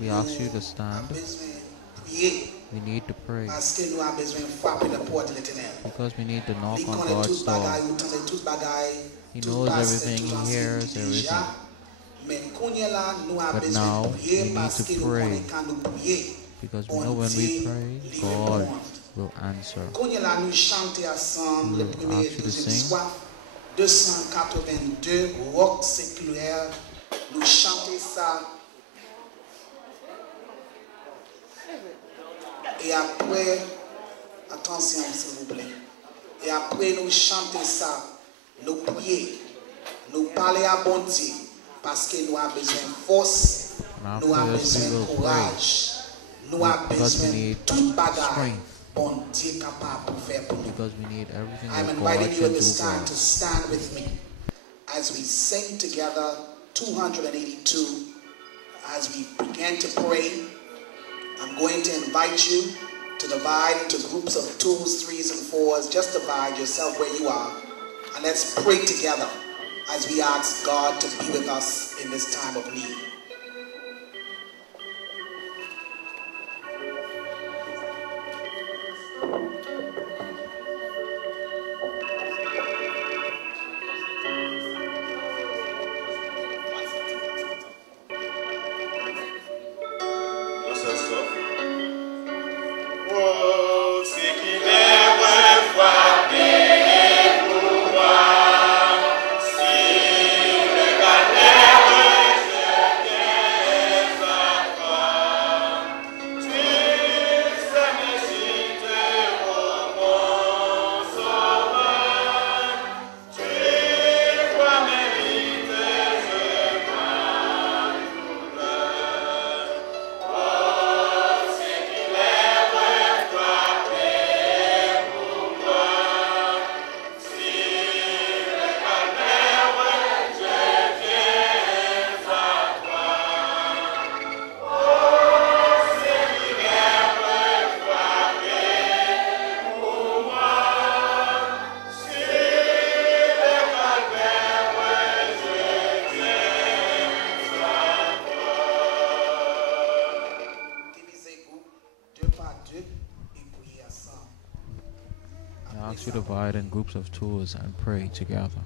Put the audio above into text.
We ask you to stand. We need to pray because we need to knock on God's door. He knows everything, He hears everything. But now we need to pray because we know when we pray, God will answer. We will ask you to sing. 282 rock séculaire. Nous chanter ça. Et après, attention s'il vous plaît. Et après nous chanter ça, nous prier, nous parler à bon Dieu parce que nous avons besoin de force, nous avons besoin de courage, nous avons besoin de toute bagarre. Bon Dieu capable pour faire pour nous. Because we need everything I'm that inviting God you at can do this for time to us. stand with me as we sing together 282. As we begin to pray, I'm going to invite you to divide into groups of 2s, 3s, and 4s. Just divide yourself where you are. And let's pray together as we ask God to be with us in this time of need. I ask you to divide in groups of 2s and pray together.